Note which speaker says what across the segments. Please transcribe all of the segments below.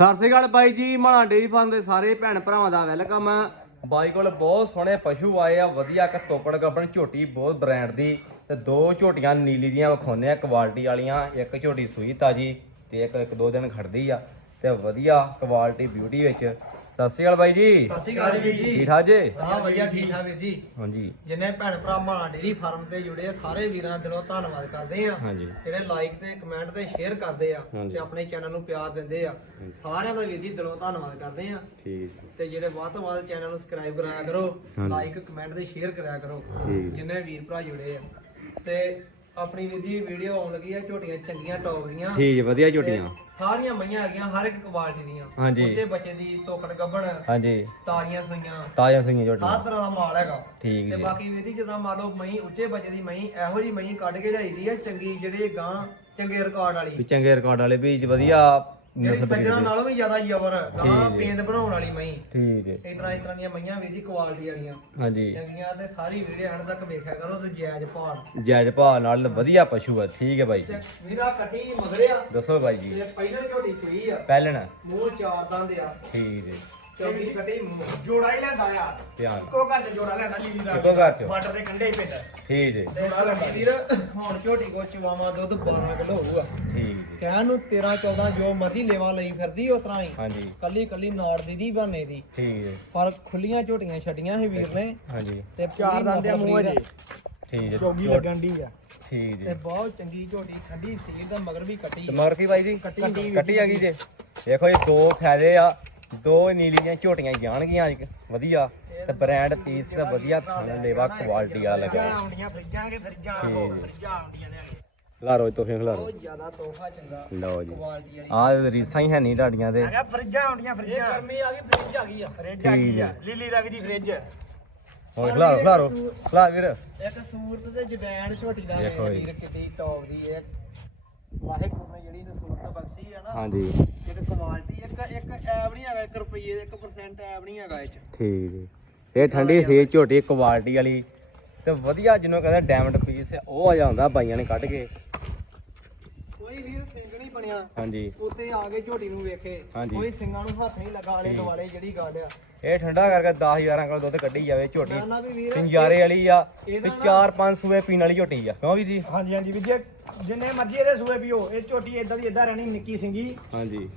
Speaker 1: ਸਤਿ ਸ੍ਰੀ ਅਕਾਲ ਬਾਈ ਜੀ ਮਾਣਾ dairy farm ਦੇ ਸਾਰੇ ਭੈਣ ਭਰਾਵਾਂ ਦਾ ਵੈਲਕਮ। ਬਾਈ ਕੋਲ ਬਹੁਤ ਸੋਹਣੇ ਪਸ਼ੂ ਆਏ ਆ, ਵਧੀਆ ਇੱਕ ਤੋਕੜ ਗੱਬਣ ਝੋਟੀ, ਬਹੁਤ ਬ੍ਰਾਂਡ ਦੀ ਤੇ ਦੋ ਝੋਟੀਆਂ ਨੀਲੀ ਦੀਆਂ ਵਿਖਾਉਂਦੇ ਆ ਕੁਆਲਿਟੀ ਵਾਲੀਆਂ, ਇੱਕ ਝੋਟੀ ਸੂਈ ਤਾਜੀ ਤੇ ਇੱਕ ਇੱਕ ਦੋ ਦਿਨ ਖੜਦੀ ਆ ਤੇ ਵਧੀਆ ਕੁਆਲਿਟੀ ਬਿਊਟੀ ਵਿੱਚ ਸਤਿ ਸ੍ਰੀ ਅਕਾਲ ਬਾਈ ਜੀ।
Speaker 2: ਸਤਿ ਸ਼੍ਰੀ ਅਕਾਲ ਜੀ
Speaker 1: ਠੀਕ ਠਾਕ ਜੀ?
Speaker 2: ਹਾਂ ਵਧੀਆ ਠੀਕ ਠਾਕ ਵੀਰ ਜੀ।
Speaker 1: ਹਾਂਜੀ।
Speaker 2: ਜਿੰਨੇ ਭੈਣ ਭਰਾ ਮਾਣਾ ਡੇਰੀ ਫਾਰਮ ਤੇ ਜੁੜੇ ਆ, ਸਾਰੇ ਵੀਰਾਂ ਦਿਲੋਂ ਧੰਨਵਾਦ ਕਰਦੇ ਆ।
Speaker 1: ਹਾਂਜੀ।
Speaker 2: ਜਿਹੜੇ ਲਾਈਕ ਤੇ ਕਮੈਂਟ ਤੇ ਸ਼ੇਅਰ ਕਰਦੇ ਆ। ਤੇ ਆਪਣੇ ਚੈਨਲ ਨੂੰ ਪਿਆਰ ਦਿੰਦੇ ਆ। ਸਾਰਿਆਂ ਦਾ ਵੀਰ ਜੀ ਦਿਲੋਂ ਧੰਨਵਾਦ ਕਰਦੇ ਆ।
Speaker 1: ਠੀਕ।
Speaker 2: ਤੇ ਜਿਹੜੇ ਵੱਧ ਤੋਂ ਵੱਧ ਚੈਨਲ ਨੂੰ ਸਬਸਕ੍ਰਾਈਬ ਕਰਾਇਆ ਕਰੋ। ਲਾਈਕ ਕਮੈਂਟ ਤੇ ਸ਼ੇਅਰ ਕਰਿਆ ਕਰੋ ਜਿੰਨੇ ਵੀਰ ਭਰਾ ਜੁੜੇ ਆ। ਤੇ ਆਪਣੀ ਵੀਰ ਜੀ ਵੀਡੀਓ ਆਉਣ ਲੱਗੀ ਆ ਝੋਟੀਆਂ ਚੰਗੀਆਂ ਟੌਪ ਦੀਆਂ।
Speaker 1: ਠੀਕ ਵਧੀਆ ਝੋਟੀਆਂ।
Speaker 2: ਸਾਰੀਆਂ ਮਈਆਂ ਹੈਗੀਆਂ ਹਰ ਇੱਕ ਕੁਆਲਿਟੀ ਦੀਆਂ।
Speaker 1: ਹਾਂਜੀ।
Speaker 2: ਉੱਚੇ ਬੱਚੇ ਦੀ ਤੋਕੜ ਗੱਬਣ
Speaker 1: ਹਾਂਜੀ।
Speaker 2: ਤਾਰੀਆਂ ਸੂਈਆਂ।
Speaker 1: ਤਾਜ਼ਾ ਸੂਈਆਂ
Speaker 2: ਹਰ
Speaker 1: ਝੋਟੀਆਂ
Speaker 2: ਤਰ੍ਹਾਂ ਦਾ ਮਾਲ ਹੈਗਾ।
Speaker 1: ਠੀਕ
Speaker 2: ਤੇ
Speaker 1: ਜੀ
Speaker 2: ਬਾਕੀ ਵੀਰ ਜੀ ਜਦੋਂ ਮੰਨ ਲਓ ਮਹੀਂ ਉੱਚੇ ਬੱਚੇ ਦੀ ਮਹੀਂ ਇਹੋ ਜੀ ਮਹੀਂ ਕੱਢ ਕੇ ਲਿਆਈਦੀ ਆ ਚੰਗੀ ਜਿਹੜੇ ਗਾਂ ਚੰਗੇ ਰਿਕਾਰਡ ਵਾਲੀ।
Speaker 1: ਵੀ ਚੰਗੇ ਰਿਕਾਰਡ ਵਾਲੇ ਵੀ ਵਧੀਆ।
Speaker 2: ਜਿਹੜੀ ਸੱਜਣਾ ਨਾਲੋਂ ਵੀ ਜ਼ਿਆਦਾ ਜ਼ਬਰ ਗਾਂ। ਪੇਂਦ ਬਣਾਉਣ ਵਾਲੀ ਮਹੀਂ।
Speaker 1: ਠੀਕ ਹੈ।
Speaker 2: ਇਸ ਤਰ੍ਹਾਂ ਇਸ ਤਰ੍ਹਾਂ ਦੀਆਂ ਮਈਆਂ ਵੀਰ ਜੀ ਕੁਆਲਿਟੀ ਵਾਲੀਆਂ।
Speaker 1: ਹਾਂਜੀ।
Speaker 2: ਚੰਗੀਆਂ ਤੇ ਸਾਰੀ ਵੀਡੀਓ ਐਂਡ ਤੱਕ ਵੇਖਿਆ ਕਰੋ ਤੇ ਜਾਇਜ਼ ਭਾਅ।
Speaker 1: ਜਾਇਜ਼ ਭਾਅ ਨਾਲ ਵਧੀਆ ਪਸ਼ੂ ਆ ਠੀਕ ਹੈ ਬਾਈ ਜੀ।
Speaker 2: ਵੀਰਾ ਕੱਟੀ ਮਗਰਿਆ।
Speaker 1: ਦੱਸੋ ਬਾਈ ਜੀ।
Speaker 2: ਪਹਿਲਾਂ ਝੋਟੀ ਸੂਈ ਆ।
Speaker 1: ਪਹਿਲਣ।
Speaker 2: ਮੂੰਹ ਚਾਰ ਦੰਦ ਆ।
Speaker 1: ਠੀਕ ਹੈ।
Speaker 2: ਚੌਕੀ ਕੱਟੀ
Speaker 3: ਜੋੜਾ ਹੀ ਲੈਂਦਾ ਆ।
Speaker 1: ਧਿਆਨ।
Speaker 3: ਇੱਕੋ ਘਰ ਤੇ ਜੋੜਾ ਲੈਂਦਾ ਨੀਲੀ ਦਾ।
Speaker 1: ਇੱਕੋ ਘਰ ਚੋਂ
Speaker 3: ਬਾਰਡਰ ਦੇ ਕੰਢੇ ਹੀ ਪੈਂਦਾ।
Speaker 1: ਠੀਕ ਹੈ
Speaker 2: ਤੇ ਕੱਟੀ ਵੀਰ ਹੁਣ ਝੋਟੀ ਕੋ ਚਵਾਵਾ ਦੁੱਧ 12 ਕਿਲੋ ਹੋਊਗਾ।
Speaker 1: ਠੀਕ ਹੈ
Speaker 2: ਕਹਿਣ ਨੂੰ 13 14 ਜੋ ਮਰਜ਼ੀ ਲੇਵਾ ਲਈ ਫਿਰਦੀ ਉਸ ਤਰ੍ਹਾਂ ਹੀ।
Speaker 1: ਹਾਂਜੀ।
Speaker 2: ਕੱਲੀ ਕੱਲੀ ਨਾੜ ਦੀ ਦੀ ਬਾਨੇ ਦੀ।
Speaker 1: ਠੀਕ ਹੈ
Speaker 2: ਪਰ ਖੁੱਲੀਆਂ ਝੋਟੀਆਂ ਛੱਡੀਆਂ ਸੀ ਵੀਰ ਨੇ।
Speaker 1: ਹਾਂਜੀ।
Speaker 2: ਤੇ
Speaker 3: ਚਾਰ ਦੰਦ
Speaker 2: ਨਸਲ
Speaker 3: ਮੂੰਹ
Speaker 2: ਦੀ
Speaker 3: ਅਜੇ
Speaker 1: ਠੀਕ ਹੈ
Speaker 3: ਚੌਗੀ ਲੱਗਣ ਦੀ ਆ।
Speaker 1: ਠੀਕ
Speaker 2: ਤੇ
Speaker 1: ਜੀ
Speaker 2: ਬਹੁਤ ਚੰਗੀ ਝੋਟੀ ਠੰਡੀ ਸੀ ਦਾ ਮਗਰ ਵੀ ਕੱਟੀ।
Speaker 1: ਤੇ ਮਗਰ ਕੀ ਬਾਈ ਜੀ?
Speaker 2: ਕੱਟੀ
Speaker 1: ਕੱਟੀ ਆ ਗਈ ਜੇ। ਦੇਖੋ ਇਹ ਦੋ ਫਾਇਦੇ ਆ। ਦੋ ਨੀਲੀਆਂ ਝੋਟੀਆਂ ਜਾਣਗੀਆਂ ਅੱਜ। ਵਧੀਆ। ਤੇ ਬ੍ਰਾਂਡ ਪੀਸ ਦਾ ਵਧੀਆ ਖਾਣਾ ਲੇਵਾ ਕੁਆਲਿਟੀ ਆ ਲੱਗਾ।
Speaker 3: ਆਉਂਦੀਆਂ ਫਰਿੱਜਾਂ ਕੇ ਫਰਿੱਜਾਂ
Speaker 1: ਠੀਕ। ਹੈ।
Speaker 3: ਫਰਿੱਜਾਂ ਆਉਂਦੀਆਂ ਨੇ
Speaker 1: ਖਲਾਰੋ ਤੋਹੇ ਖਲਾਰੋ
Speaker 2: ਬਹੁਤ ਜ਼ਿਆਦਾ ਤੋਹਫਾ ਚੰਗਾ
Speaker 1: ਲਓ ਜੀ।
Speaker 2: ਕੁਆਲਿਟੀ ਵਾਲੀ।
Speaker 1: ਆ ਰੀਸਾਂ ਹੀ ਹੈ ਨਹੀਂ ਢਾਡੀਆਂ ਤੇ।
Speaker 3: ਹੈਗਾ ਫਰਿੱਜਾਂ ਆਉਂਦੀਆਂ
Speaker 2: ਇਹ
Speaker 3: ਫਰਿੱਜਾਂ
Speaker 2: ਗਰਮੀ ਆ ਗਈ ਫ੍ਰਿਜ ਆ ਗਈ ਆ।
Speaker 3: ਫਰਿੱਜ ਆ ਗਈ ਆ। ਲੀਲੀ ਰੰਗ ਦੀ ਫਰਿੱਜ
Speaker 1: ਹੁਣ ਖਲਾਰੋ ਖਲਾਰੋ। ਖਲਾਰ ਵੀਰ।
Speaker 2: ਇੱਕ ਸੂਰਤ ਤੇ ਜਵੈਣ ਝੋਟੀ ਦਾ
Speaker 1: ਦੇਖੋ
Speaker 2: ਕਿੱਡੀ ਟੌਪ ਦੀ ਹੈ। ਵਾਹਿਗੁਰੂ ਨੇ ਜਿਹੜੀ ਨੂੰ ਸੂਰਤ ਬਖਸ਼ੀ ਨਾ।
Speaker 1: ਹਾਂਜੀ।
Speaker 2: ਇੱਕ ਕੁਆਲਿਟੀ ਇੱਕ ਇੱਕ ਐਵ ਨਹੀਂ ਹੈਗਾ 1 ਰੁਪਏ ਦਾ 1% ਐਵ ਨਹੀਂ ਹੈਗਾ ਇਹ ਚ।
Speaker 1: ਠੀਕ ਜੀ। ਇਹ ਠੰਡੀ ਸੀ ਝੋਟੀ ਕੁਆਲਿਟੀ ਵਾਲੀ। ਤੇ ਵਧੀਆ ਜਿਹਨੂੰ ਕਹਿੰਦੇ ਡਾਇਮੰਡ ਪੀਸ ਉਹ ਆ ਜਾਂਦਾ ਬਾਈਆਂ ਨੇ ਕੱਢ ਕੇ।
Speaker 2: ਕੋਈ ਵੀਰ ਬਣਿਆ।
Speaker 1: ਹਾਂਜੀ।
Speaker 2: ਉੱਤੇ ਆ ਕੇ ਝੋਟੀ ਨੂੰ ਵੇਖੇ।
Speaker 1: ਹਾਂਜੀ।
Speaker 2: ਕੋਈ ਸਿੰਘਾਂ ਨੂੰ ਹੱਥ ਨਹੀਂ ਲਗਾ ਆਲੇ ਦੁਆਲੇ ਜਿਹੜੀ ਗੱਲ ਆ।
Speaker 1: ਇਹ ਠੰਡਾ ਕਰਕੇ 10 11 ਕਿਲੋ ਦੁੱਧ ਕੱਢੀ ਜਾਵੇ ਝੋਟੀ।
Speaker 2: ਨਾ ਨਾ ਵੀ ਵੀਰ
Speaker 1: ਸਿੰਜਾਰੇ ਵਾਲੀ ਆ
Speaker 2: ਇਹਦਾ
Speaker 1: ਤੇ
Speaker 2: ਨਾ-
Speaker 1: 4-5 ਸੂਏ ਪੀਣ ਵਾਲੀ ਝੋਟੀ ਆ। ਕਿਉਂ ਵੀ ਜੀ?
Speaker 3: ਹਾਂਜੀ ਹਾਂਜੀ ਵੀ ਜੇ ਜਿੰਨੇ ਮਰਜ਼ੀ ਇਹਦੇ ਸੂਏ ਪੀਓ ਇਹ ਝੋਟੀ ਇਦਾਂ ਦੀ ਇਦਾਂ ਰਹਿਣੀ ਨਿੱਕੀ ਸਿੰਗੀ।
Speaker 1: ਹਾਂਜੀ।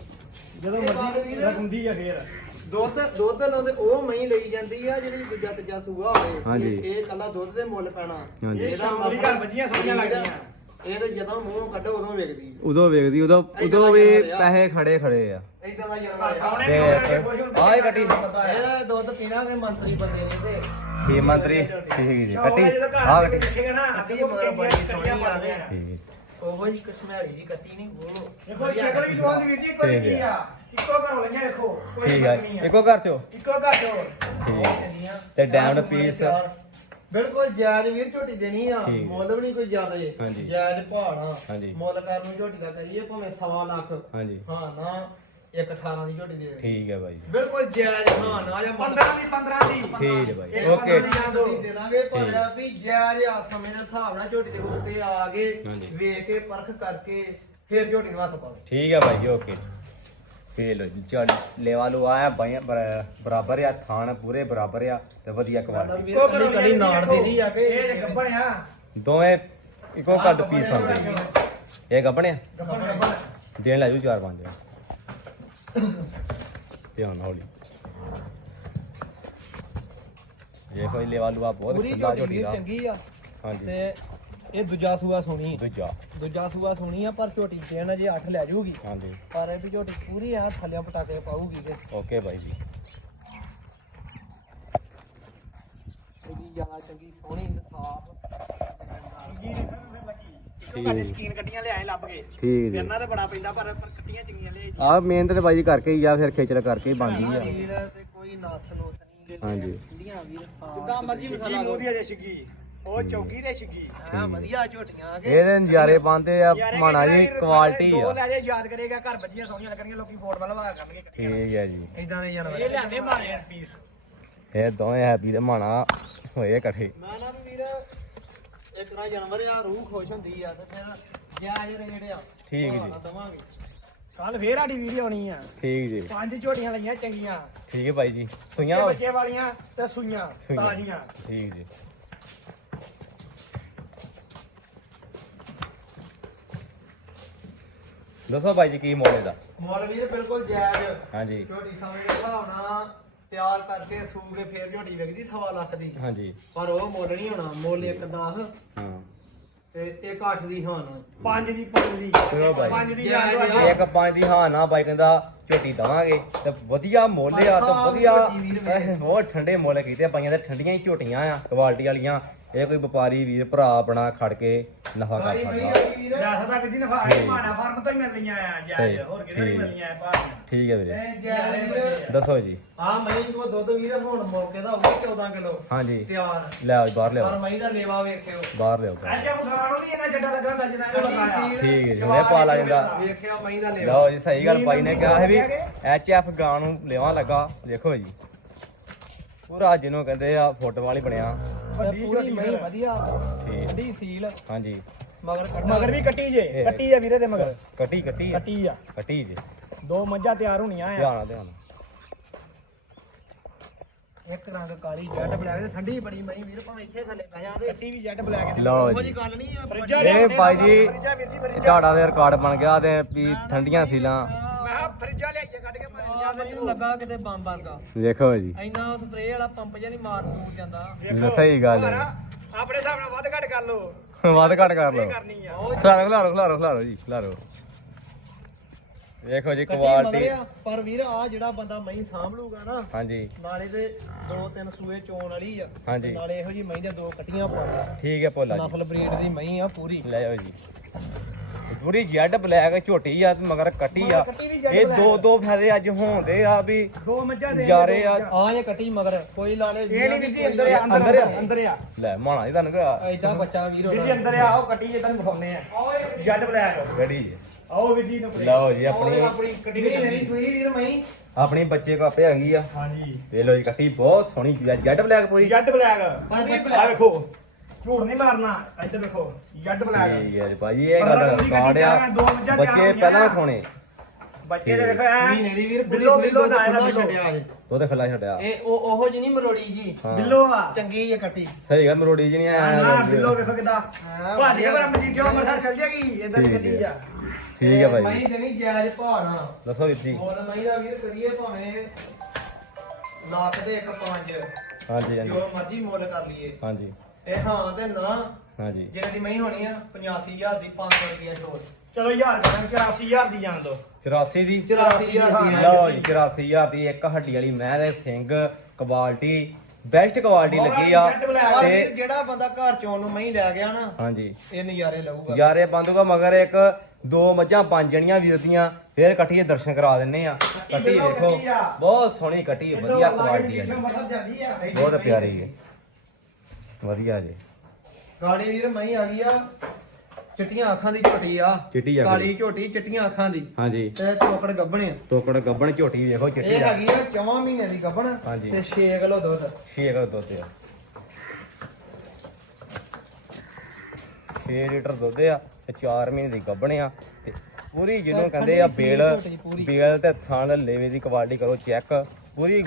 Speaker 3: ਜਦੋਂ
Speaker 2: ਇਹ ਬਾਤ
Speaker 3: ਮਰਜ਼ੀ
Speaker 2: ਵੀਰ-
Speaker 3: ਰਖੁੰਦੀ ਆ ਫੇਰ।
Speaker 2: ਦੁੱਧ ਦੁੱਧ ਲਾਉਂਦੇ ਉਹ ਮਹੀਂ ਲਈ ਜਾਂਦੀ ਆ ਜਿਹੜੀ ਦੂਜਾ ਤੀਜਾ ਸੂਆ ਹੋਵੇ।
Speaker 1: ਹਾਂਜੀ।
Speaker 2: ਇਹ- ਇਹ ਕੱਲਾ ਦੁੱਧ ਦੇ ਮੁੱਲ ਪੈਣਾ।
Speaker 1: ਹਾਂਜੀ।
Speaker 3: ਇਹ ਸ਼ਾਮਲੀ ਘਰ ਵੱਜੀਆਂ ਸੋਹਣੀਆਂ ਲੱਗਦੀਆਂ।
Speaker 2: ਇਹ ਤੇ ਜਦੋਂ ਮੂੰਹ ਕੱਢੋ ਉਦੋਂ ਵੇਖਦੀ।
Speaker 1: ਉਦੋਂ ਵੇਖਦੀ ਉਦੋਂ ਉਦੋਂ ਵੀ ਪੈਸੇ ਖੜੇ ਖੜੇ ਆ।
Speaker 2: ਇਦਾਂ ਦਾ ਜਨਮ
Speaker 3: ਆਉਣੇ
Speaker 2: ਆ
Speaker 3: ਨੇ ਆਉਣੇ ਨੇ ਖੁਸ਼ ਹੁੰਦੇ
Speaker 1: ਆਹ ਹੀ ਕੱਟੀ।
Speaker 2: ਇਹ ਦੁੱਧ ਪੀਣਾ ਕਿ ਮੰਤਰੀ ਬੰਦੇ ਨੇ ਤੇ।
Speaker 1: ਕੀ ਮੰਤਰੀ ਠੀਕ ਜੀ ਕੱਟੀ। ਆ ਕੱਟੀ।
Speaker 2: ਕੱਟੀ ਮਗਰ ਬੜੀ ਸੋਹਣੀ ਉਹੋ ਜੀ ਕਸ਼ਮੀਰੀ ਦੀ ਕੱਟੀ ਨਹੀਂ ਉਹ
Speaker 3: ਦੇਖੋ ਸ਼ਕਲ ਵੀ ਦੁਆਨ ਦੀ ਵੀਰ ਜੀ ਕੋਈ ਕੀ ਆ। ਇੱਕੋ ਘਰੋਂ ਲਈਆਂ ਦੇਖੋ ਕੋਈ ਨਹੀਂ
Speaker 1: ਆ। ਇੱਕੋ ਘਰ ਚੋਂ?
Speaker 3: ਇੱਕੋ ਘਰ ਚੋਂ।
Speaker 1: ਠੀਕ। ਤੇ ਡਾਇਮੰਡ ਪੀਸ
Speaker 2: ਬਿਲਕੁਲ ਜਾਇਜ਼ ਵੀਰ ਝੋਟੀ ਦੇਣੀ ਆ।
Speaker 1: ਠੀਕ ਹੈ।
Speaker 2: ਮੁੱਲ ਵੀ ਨਹੀਂ ਕੋਈ ਜ਼ਿਆਦਾ ਜੇ।
Speaker 1: ਹਾਂਜੀ।
Speaker 2: ਜਾਇਜ਼ ਭਾਣਾ
Speaker 1: ਹਾਂਜੀ।
Speaker 2: ਮੁੱਲ ਕਰਨ ਨੂੰ ਝੋਟੀ ਦਾ ਕਰੀਏ ਭਾਵੇਂ ਸਵਾ ਲੱਖ।
Speaker 1: ਹਾਂਜੀ।
Speaker 2: ਹਾਂ ਨਾ ਇੱਕ 18 ਦੀ ਝੋਟੀ ਦੇ ਦੇ
Speaker 1: ਠੀਕ ਹੈ ਬਾਈ।
Speaker 2: ਬਿਲਕੁਲ ਜਾਇਜ਼ ਹਾਂ ਨਾ ਜਾਂ ਮੁੱਲ
Speaker 3: 15 ਦੀ 15 ਦੀ।
Speaker 1: ਠੀਕ ਹੈ ਬਾਈ।
Speaker 3: ਇਹ
Speaker 1: ਓਕੇ।
Speaker 2: ਦੀ ਝੋਟੀ ਦੇ ਦਾਂਗੇ ਪਰ ਆ ਵੀ ਜਾਇਜ਼ ਆ ਸਮੇਂ ਦੇ ਹਿਸਾਬ ਨਾਲ ਝੋਟੀ ਦੇ ਉੱਤੇ ਆ ਕੇ
Speaker 1: ਹਾਂਜੀ।
Speaker 2: ਵੇਖ ਕੇ ਪਰਖ ਕਰਕੇ ਫਿਰ ਝੋਟੀ ਨੂੰ ਹੱਥ ਪਾਓ।
Speaker 1: ਠੀਕ ਹੈ ਬਾਈ ਓਕੇ। ਫੇਰ ਲੋ ਜੀ ਚੱਲ ਲੈਵਾ ਲੋ ਆਇਆ ਬਾਈ ਬਰਾ- ਬਰਾਬਰ ਆ ਥਾਣ ਪੂਰੇ ਬਰਾਬਰ ਆ ਤੇ ਵਧੀਆ ਕੁਆਲਿਟੀ।
Speaker 2: ਵੀਰ ਕੱਲੀ ਕੱਲੀ ਨਾੜ ਦੇ ਦੀ ਆ ਕੇ।
Speaker 3: ਇਹ ਗੱਬਣ ਆ।
Speaker 1: ਦੋਵੇਂ ਇੱਕੋ ਕੱਦ ਪੀਸ ਆਉਂਦੇ ਇਹ
Speaker 3: ਗੱਬਣ ਗੱਬਣ
Speaker 1: ਦੇਣ ਲੈ ਜੂ ਚਾਰ ਪੰਜ ਧਿਆਨ ਨਾਲ ਹੌਲੀ ਇਹ ਕੋਈ ਲੈਵਾ ਲੂਆ ਬਹੁਤ ਖੁੱਲਾ
Speaker 2: ਝੋਟੀ
Speaker 1: ਦਾ।
Speaker 2: ਚੰਗੀ ਆ।
Speaker 1: ਹਾਂਜੀ।
Speaker 2: ਤੇ ਇਹ ਦੂਜਾ ਸੂਆ ਸੋਣੀ
Speaker 1: ਦੂਜਾ।
Speaker 2: ਦੂਜਾ ਸੂਆ ਸੋਣੀ ਆ ਪਰ ਝੋਟੀ ਚੇਨ ਜੇ 8 ਲੈ ਜਾਊਗੀ।
Speaker 1: ਹਾਂਜੀ।
Speaker 2: ਪਰ ਇਹ ਵੀ ਝੋਟੀ ਪੂਰੀ ਆ ਥੱਲੇ ਪਟਾਕੇ ਪਾਊਗੀ ਕਿ
Speaker 1: ਓਕੇ ਬਾਈ ਜੀ।
Speaker 2: ਇਹਦੀ ਜ਼ਿਆਦਾ ਚੰਗੀ ਸੋਹਣੀ
Speaker 3: ਘਰ ਦੀ ਸਕੀਨ ਕੱਟੀਆਂ ਲਿਆਏ ਲੱਭ ਕੇ
Speaker 1: ਠੀਕ ਜੀ।
Speaker 3: ਫਿਰਨਾ ਤੇ ਬੜਾ ਪੈਂਦਾ ਪਰ ਪਰ ਕੱਟੀਆਂ ਚੰਗੀਆਂ ਲਿਆਈ ਜੀ।
Speaker 1: ਆ ਮਿਹਨਤ ਤੇ ਬਾਈ ਜੀ ਕਰਕੇ ਹੀ ਆ ਫਿਰ ਖੇਚਲ ਕਰਕੇ ਹੀ ਬਣਦੀ ਆ।
Speaker 2: ਵੀਰ ਤੇ ਕੋਈ ਨਾਥ ਨੋਥ ਨਹੀਂ
Speaker 1: ਹਾਂਜੀ।
Speaker 2: ਵੀਰ ਸਾਫ਼
Speaker 3: ਜਿੱਦਾਂ ਮਰਜ਼ੀ ਮਸਾਲਾ ਉਹ ਚੌਕੀ ਤੇ ਛਿੱਗੀ
Speaker 2: ਐਂ ਵਧੀਆ ਝੋਟੀਆਂ ਆ ਕੇ।
Speaker 1: ਇਹਦੇ ਨਜ਼ਾਰੇ ਪਾਉਂਦੇ ਆ ਮਾਣਾ ਜੀ ਕੁਆਲਿਟੀ ਆ।
Speaker 3: ਲੈ ਜੇ ਯਾਦ ਕਰੇਗਾ ਘਰ ਬੱਜੀਆਂ ਸੋਹਣੀਆਂ ਲੱਗਣਗੀਆਂ ਲੋਕੀ ਫੋਟ ਵਾਲਾ ਵਾ ਕਰਨਗੇ।
Speaker 1: ਠੀਕ ਹੈ ਜੀ।
Speaker 2: ਇਦਾਂ ਦੇ ਜਾਨਵਰ
Speaker 3: ਇਹ ਲਿਆਂਦੇ ਮਾਰੇ ਪੀਸ
Speaker 1: ਇਹ ਦੋਵੇਂ ਹੈਪੀ ਤੇ ਮਾਣਾ ਹੋਏ ਇਕੱਠੇ।
Speaker 2: ਮੈਂ ਨਾ ਵੀ ਵੀਰ ਇੱਕ ਨਾ ਜਾਨਵਰ ਆ ਰੂਹ ਖੁਸ਼ ਹੁੰਦੀ ਆ ਤੇ ਫਿਰ ਜਾਇਜ਼ ਰੇਟ ਆ।
Speaker 1: ਠੀਕ ਜੀ।
Speaker 2: ਦਵਾਂਗੇ।
Speaker 3: ਕੱਲ ਫੇਰ ਸਾਡੀ ਵੀਡੀਓ ਆਉਣੀ ਆ।
Speaker 1: ਠੀਕ ਜੀ।
Speaker 3: ਪੰਜ ਝੋਟੀਆਂ ਲਈਆਂ ਚੰਗੀਆਂ।
Speaker 1: ਠੀਕ ਹੈ ਬਾਈ ਜੀ। ਸੁਈਆਂ
Speaker 3: ਬੱਚੇ ਵਾਲੀਆਂ ਤੇ ਸੂਈਆਂ। ਤਾਜ਼ੀਆਂ।
Speaker 1: ਠੀਕ ਜੀ। ਦੱਸੋ ਬਾਈ ਜੀ ਕੀ ਮੋਲੇ ਦਾ?
Speaker 2: ਮੁੱਲ ਵੀਰ ਬਿਲਕੁਲ ਜਾਇਜ਼
Speaker 1: ਹਾਂਜੀ।
Speaker 2: ਝੋਟੀ ਸਮੇਂ ਦੇ ਹਿਸਾਬ ਨਾਲ ਤਿਆਰ ਕਰਕੇ ਸੂ ਕੇ ਫੇਰ ਝੋਟੀ ਵਿਕਦੀ ਸਵਾ ਲੱਖ ਦੀ।
Speaker 1: ਹਾਂਜੀ।
Speaker 2: ਪਰ ਉਹ ਮੁੱਲ ਨਹੀਂ ਹੋਣਾ ਮੁੱਲ ਇੱਕ 10
Speaker 1: ਹਾਂ।
Speaker 2: ਤੇ ਇੱਕ 8 ਦੀ ਹਾਨ
Speaker 3: ਪੰਜ ਦੀ ਪੰਜ ਦੀ।
Speaker 1: ਚਲੋ ਬਾਈ।
Speaker 3: ਪੰਜ ਦੀ
Speaker 2: ਜੈ
Speaker 3: ਜਾਨ
Speaker 2: ਜੈ।
Speaker 3: ਦਵਾਈ।
Speaker 1: ਇੱਕ ਪੰਜ ਦੀ ਹਾਂ ਨਾ ਬਾਈ ਕਹਿੰਦਾ ਝੋਟੀ ਦਵਾਂਗੇ। ਤੇ ਵਧੀਆ ਮੁੱਲ ਆ ਤੇ ਵਧੀਆ
Speaker 2: ਝੋਟੀ ਵੀਰ ਮੇਰੇ।
Speaker 1: ਇਹ ਬਹੁਤ ਠੰਡੇ ਮੁੱਲ ਕੀਤੇ ਪਾਈਆਂ ਤੇ ਠੰਡੀਆਂ ਹੀ ਝੋਟੀਆਂ ਆ ਕੁਆਲਿਟੀ ਵਾਲੀਆਂ। ਇਹ ਕੋਈ ਵਪਾਰੀ ਵੀਰ ਭਰਾ ਆਪਣਾ ਖੜ ਕੇ ਨਫਾ ਕਰ ਸਕਦਾ
Speaker 2: ਆ
Speaker 3: ਦਸ ਤੱਕ ਦੀ ਨਫਾ ਇਹ ਮਾਣਾ ਫਾਰਮ ਤੋਂ ਹੀ ਮਿਲਦੀਆਂ ਆ
Speaker 1: ਸਹੀ,
Speaker 3: ਜਾਇਜ਼ ਹੋਰ ਨਹੀਂ
Speaker 1: ਠੀਕ।
Speaker 3: ਮਿਲਦੀਆਂ ਇਹ ਭਾਰੀਆਂ
Speaker 1: ਠੀਕ ਹੈ ਵੀਰੇ। ਦੱਸੋ ਜੀ।
Speaker 2: ਆ ਮਈ ਕੋ ਦੁੱਧ ਵੀਰ ਹੁਣ ਮੌਕੇ ਦਾ ਹੋਊ 14 ਕਿਲੋ।
Speaker 1: ਹਾਂਜੀ।
Speaker 2: ਤਿਆਰ।
Speaker 1: ਲੈ ਆਓ ਜੀ, ਬਾਹਰ
Speaker 2: ਪਰ
Speaker 1: ਲਿਆਓ
Speaker 2: ਮਈ ਦਾ ਲੇਵਾ ਵੇਖਿਓ।
Speaker 1: ਬਾਹਰ ਲਿਆਓ ਬਾਹਰ।
Speaker 3: ਅੱਜ ਬੁਖਾਰ ਨੂੰ ਨਹੀਂ ਇੰਨਾ ਜੱਡਾ ਲੱਗਾ ਹੁੰਦਾ ਜਿੰਨਾ ਇਹਨੂੰ ਲਗਾਇਆ।
Speaker 1: ਠੀਕ ਹੈ ਜੀ ਹੁਣੇ ਪਾ ਲਾ ਜਾਂਦਾ।
Speaker 2: ਵੇਖਿਓ ਮਈ ਦਾ ਲੇਵਾ।
Speaker 1: ਲਓ ਜੀ ਸਹੀ ਗੱਲ ਬਾਈ ਨੇ ਕਿਹਾ ਹੈ ਵੀ ਐਚ ਐਫ ਗਾਂ ਨੂੰ ਲਿਆਵਾਂ ਲੱਗਾ। ਦੇਖੋ ਜੀ। ਪੂਰਾ ਜਿਹਨੂੰ ਕਹਿੰਦੇ ਆ ਫੁੱਟਬਾਲ ਹੀ ਬਣਿਆ।
Speaker 3: ਵੱਡੀ
Speaker 2: ਪੂਰੀ
Speaker 3: ਝੋਟੀ
Speaker 2: ਮਈ
Speaker 3: ਵੀਰ।
Speaker 2: ਵਧੀਆ।
Speaker 1: ਠੀਕ।
Speaker 2: ਵੱਡੀ ਸੀਲ।
Speaker 1: ਹਾਂਜੀ।
Speaker 2: ਮਗਰ ਕੱਢਾ।
Speaker 3: ਮਗਰ ਵੀ ਕੱਟੀ ਜੇ।
Speaker 1: ਇਹ-
Speaker 3: ਕੱਟੀ ਆ ਵੀਰੇ ਦੇ ਮਗਰ।
Speaker 1: ਕੱਟੀ ਕੱਟੀ ਆ,
Speaker 3: ਕੱਟੀ ਆ।
Speaker 1: ਕੱਟੀ ਜੀ।
Speaker 3: ਦੋ ਮੱਝਾਂ ਤਿਆਰ ਹੋਣੀਆਂ ਆ।
Speaker 1: ਧਿਆਨ ਨਾਲ ਧਿਆਨ ਨਾਲ।
Speaker 2: ਇੱਕ ਰੰਗ ਕਾਲੀ ਜੱਟ ਬਲੈਕ ਤੇ ਠੰਡੀ ਬੜੀ ਮਈ ਵੀਰ ਭਾਵੇਂ ਇੱਥੇ ਥੱਲੇ ਪੈ ਜਾ ਤੇ।
Speaker 3: ਕੱਟੀ ਵੀ ਜੈਟ ਬਲੈਕ
Speaker 1: ਲਓ
Speaker 2: ਉਹ
Speaker 1: ਜੀ।
Speaker 2: ਗੱਲ ਨਹੀਂ ਆ।
Speaker 1: ਇਹ
Speaker 3: ਆ,
Speaker 1: ਜੀ ਝਾੜਾ ਦੇ ਰਿਕਾਰਡ ਬਣ ਗਿਆ ਤੇ ਵੀ ਠੰਡੀਆਂ ਸੀਲਾਂ।
Speaker 3: ਮੈਂ ਕਿਹਾ ਫਰਿੱਜਾਂ ਲਿਆਈਏ ਕੱਢ ਕੇ ਭਾਵੇਂ ਜਾਂਦਾ
Speaker 2: ਮੈਨੂੰ ਲੱਗਾ ਕਿਤੇ ਬੰਬ ਵਰਗਾ।
Speaker 1: ਦੇਖੋ ਜੀ।
Speaker 2: ਇੰਨਾ ਸਪਰੇਅ ਵਾਲਾ ਪੰਪ ਜਿਹਾ ਨਹੀਂ ਮਾਰ ਮੂਰ ਜਾਂਦਾ।
Speaker 3: ਵੇਖੋ,
Speaker 1: ਸਹੀ ਗੱਲ ਹੈ।
Speaker 3: ਭਾਰਾ, ਆਪਣੇ ਹਿਸਾਬ ਨਾਲ ਵੱਧ ਘੱਟ ਕਰ ਲਓ।
Speaker 1: ਵੱਧ ਘੱਟ ਕਰ
Speaker 3: ਇਹ
Speaker 1: ਲਓ
Speaker 3: ਕਰਨੀ ਆ।
Speaker 1: ਖਲਾਰੋ ਖਲਾਰੋ ਖਲਾਰੋ ਖਲਾਰੋ ਜੀ ਖਲਾਰੋ। ਦੇਖੋ ਜੀ ਕੁਆਲਿਟੀ
Speaker 2: ਪਰ ਵੀਰ ਆ ਜਿਹੜਾ ਬੰਦਾ ਮਈ ਸਾਂਭ ਲੂਗਾ ਨਾ
Speaker 1: ਹਾਂਜੀ।
Speaker 2: ਨਾਲੇ ਤੇ ਦੋ ਤਿੰਨ ਸੂਏ ਚੋਣ ਵਾਲੀ ਆ।
Speaker 1: ਹਾਂਜੀ।
Speaker 2: ਤੇ ਨਾਲੇ ਇਹੋ ਜੀ ਮਈ ਦੇ ਦੋ ਕੱਟੀਆਂ ਪਾਉਂਦਾ
Speaker 1: ਠੀਕ ਹੈ ਭੋਲਾ ਜੀ।
Speaker 2: ਨਸਲ ਬਰੀਡ ਦੀ ਮਈ ਆ ਪੂਰੀ।
Speaker 1: ਲੈ ਆਓ ਜੀ। ਪੂਰੀ ਜੈਡ ਬਲੈਕ ਝੋਟੀ ਆ ਤੇ ਮਗਰ ਕੱਟੀ ਆ।
Speaker 3: ਕੱਟੀ ਵੀ ਜੈਡ
Speaker 1: ਇਹ ਦੋ ਦੋ ਫਾਇਦੇ ਅੱਜ ਹੋਣਦੇ ਆ ਵੀ
Speaker 3: ਦੋ ਮੱਝਾਂ ਦੇ
Speaker 1: ਯਾਰੇ ਆ।
Speaker 2: ਆ ਇਹ ਕੱਟੀ ਮਗਰ ਕੋਈ ਲਾਲੇ
Speaker 3: ਇਹ ਨਹੀਂ ਜੀ ਅੰਦਰ ਆ
Speaker 1: ਅੰਦਰ
Speaker 3: ਅੰਦਰ
Speaker 1: ਆ।
Speaker 3: ਅੰਦਰ ਆ।
Speaker 1: ਲੈ ਮਾਣਾ ਜੀ ਤੁਹਾਨੂੰ ਕਿਹਾ।
Speaker 2: ਐਡਾ ਬੱਚਾ ਵੀਰ
Speaker 3: ਵੀਰ ਜੀ ਅੰਦਰ ਆ ਉਹ ਕੱਟੀ ਜਿੱਦਾਂ ਵਿਖਾਉਨੇ ਆ। ਜੈਟ ਬਲੈਕ
Speaker 1: ਗੜੀ ਜੀ।
Speaker 3: ਆਓ ਵੀਰ ਜੀ ਨੂੰ।
Speaker 1: ਲਓ ਜੀ ਆਪਣੀ
Speaker 2: ਆਪਣੀ ਕੱਟੀ ਨਹੀਂ ਮੇਰੀ ਸੂਈ ਵੀਰ ਮਈ
Speaker 1: ਆਪਣੀ ਬੱਚੇ ਕੋ ਆਪੇ ਹੈਗੀ ਆ।
Speaker 3: ਹਾਂਜੀ।
Speaker 1: ਵੇਖ ਲਓ ਜੀ ਕੱਟੀ ਬਹੁਤ ਸੋਹਣੀ ਚੀਜ਼ ਆ। ਜੈਡ ਬਲੈਕ ਪੂਰੀ।
Speaker 3: Jet black.
Speaker 2: ਪਰ ਵੀ
Speaker 3: ਆ ਵੇਖੋ। ਝੂਠ ਨਹੀਂ ਮਾਰਨਾ ਇੱਧਰ ਵੇਖੋ ਜੈਟ ਬਲੈਕ
Speaker 1: ਠੀਕ ਹੈ ਜੀ ਭਾਜੀ ਇਹ ਗੱਲ
Speaker 3: ਪਰ
Speaker 1: ਕਾੜ ਆ
Speaker 3: ਗੱਡੀ ਦੋ ਮੱਝਾਂ
Speaker 1: ਬੱਚੇ ਪਹਿਲਾਂ। ਖਾਣੇ।
Speaker 3: ਬੱਚੇ ਦੇ ਵੇਖੋ ਐ
Speaker 2: ਵੀ ਨੇੜੀ ਵੀਰ
Speaker 3: ਬਿੱਲੋ
Speaker 2: ਪੂਰੀ
Speaker 3: ਬਿੱਲੋ
Speaker 2: ਖੁੱਲਾ
Speaker 3: ਬਿੱਲੋ।
Speaker 2: ਛੱਡਿਆ ਜੇ
Speaker 1: ਉਹਦੇ ਖਿਲਾ ਛੱਡਿਆ।
Speaker 2: ਇਹ ਉਹ ਉਹੋ ਜੀ ਨਹੀਂ ਮਰੋੜੀ ਜੀ।
Speaker 1: ਹਾਂ।
Speaker 3: ਬਿੱਲੋ ਆ।
Speaker 2: ਚੰਗੀ ਜੇ ਕੱਟੀ।
Speaker 1: ਸਹੀ ਗੱਲ ਮਰੋੜੀ ਜੀ ਨਹੀਂ
Speaker 3: ਨਾ ਬਿੱਲੋ
Speaker 1: ਆਇਆ
Speaker 3: ਵੇਖੋ ਕਿਦਾਂ।
Speaker 2: ਹਾਂ,
Speaker 3: ਭੱਜ ਕੇ
Speaker 2: ਵਧੀਆ।
Speaker 3: ਬੜਾ ਮਜੀਠੋ ਮਰਸਾ ਚੱਲ ਜਾਏਗੀ ਇਦਾਂ ਦੀ
Speaker 1: ਠੀਕ
Speaker 3: ਗੱਡੀ
Speaker 1: ਹੈ।
Speaker 3: ਆ
Speaker 1: ਠੀਕ ਹੈ ਭਾਈ।
Speaker 2: ਮਈ
Speaker 1: ਜੀ
Speaker 2: ਦੇਣੀ ਜਾਇਜ਼ ਭਾਣਾ
Speaker 1: ਦੱਸੋ ਵੀਰ ਜੀ।
Speaker 2: ਮੁੱਲ ਮਈ ਦਾ ਵੀਰ ਕਰੀਏ ਭਾਵੇਂ ਲੱਖ ਦੇ ਇੱਕ ਪੰਜ।
Speaker 1: ਹਾਂਜੀ ਹਾਂਜੀ।
Speaker 2: ਜੋ ਮਰਜ਼ੀ ਮੁੱਲ ਕਰ ਲਈਏ।
Speaker 1: ਹਾਂਜੀ।
Speaker 2: ਇਹ ਹਾਂ ਤੇ ਨਾ।
Speaker 1: ਹਾਂਜੀ।
Speaker 2: ਜਿਹੜੇ ਦੀ ਮਈ ਹੋਣੀ ਆ 85000 ਦੀ 500 ਰੁਪਏ ਛੋੜ
Speaker 3: ਚਲੋ ਯਾਰ ਕਰਾਂ 84000 ਦੀ ਜਾਣ ਦੋ
Speaker 1: 84 ਦੀ?
Speaker 2: 84000 ਦੀ।
Speaker 1: ਲਓ ਜੀ 84000 ਦੀ ਇੱਕ ਹੱਡੀ ਵਾਲੀ ਮੈਂ ਦੇ ਸਿੰਘ ਕੁਆਲਿਟੀ ਬੈਸਟ ਕੁਆਲਿਟੀ ਲੱਗੀ ਆ
Speaker 2: ਪਰ
Speaker 1: ਤੇ
Speaker 2: ਵੀਰ ਜਿਹੜਾ ਬੰਦਾ ਘਰ ਚੋਂ ਨੂੰ ਮਈ ਲੈ ਗਿਆ ਨਾ
Speaker 1: ਹਾਂਜੀ।
Speaker 2: ਇਹ ਨਜ਼ਾਰੇ ਲਊਗਾ।
Speaker 1: ਯਾਰੇ ਬੰਦੂਗਾ ਮਗਰ ਇੱਕ ਦੋ ਮੱਝਾਂ ਪੰਜ ਜਣੀਆਂ ਵੀਰ ਦੀਆਂ ਫੇਰ ਇਕੱਠੀਏ ਦਰਸ਼ਨ ਕਰਾ ਦਿੰਨੇ ਆ। ਕੱਟੀ
Speaker 3: ਆ।
Speaker 1: ਬਹੁਤ ਸੋਹਣੀ ਕੱਟੀ ਵਧੀਆ ਕੁਆਲਿਟੀ
Speaker 3: ਜਾਂਦੀ ਆ।
Speaker 1: ਬਹੁਤ ਪਿਆਰੀ ਹੈ। ਵਧੀਆ ਜੀ।
Speaker 2: ਗਾੜੀ ਵੀਰ ਮਈ ਆ ਗਈ ਆ। ਚਿੱਟੀਆਂ ਅੱਖਾਂ ਦੀ ਝੋਟੀ ਆ।
Speaker 1: ਚਿੱਟੀ ਆ
Speaker 2: ਕਾਲੀ ਝੋਟੀ ਚਿੱਟੀਆਂ ਅੱਖਾਂ ਦੀ।
Speaker 1: ਹਾਂਜੀ।
Speaker 2: ਤੇ ਚੋਕੜ ਗੱਬਣੇ ਆ।
Speaker 1: ਤੋਕੜ ਗੱਬਣ ਝੋਟੀ ਵੇਖੋ ਚਿੱਟੀ
Speaker 2: ਇਹ
Speaker 1: ਆ
Speaker 2: ਹੈਗੀ ਆ 4 ਮਹੀਨੇ ਦੀ ਗੱਬਣ
Speaker 1: ਹਾਂਜੀ।
Speaker 2: ਤੇ 6 ਕਿਲੋ ਦੁੱਧ।
Speaker 1: 6 ਕਿਲੋ ਦੁੱਧ ਆ। 6 ਲੀਟਰ ਦੁੱਧ ਆ ਤੇ 4 ਮਹੀਨੇ ਦੀ ਗੱਬਣ ਆ। ਤੇ ਪੂਰੀ ਜਿਹਨੂੰ ਕਹਿੰਦੇ ਆ ਬੇਲ। ਬੇਲ ਤੇ ਥਣ ਲੇਵੇ ਦੀ ਕੁਆਲਿਟੀ ਕਰੋ ਚੈੱਕ। ਪੂਰੀ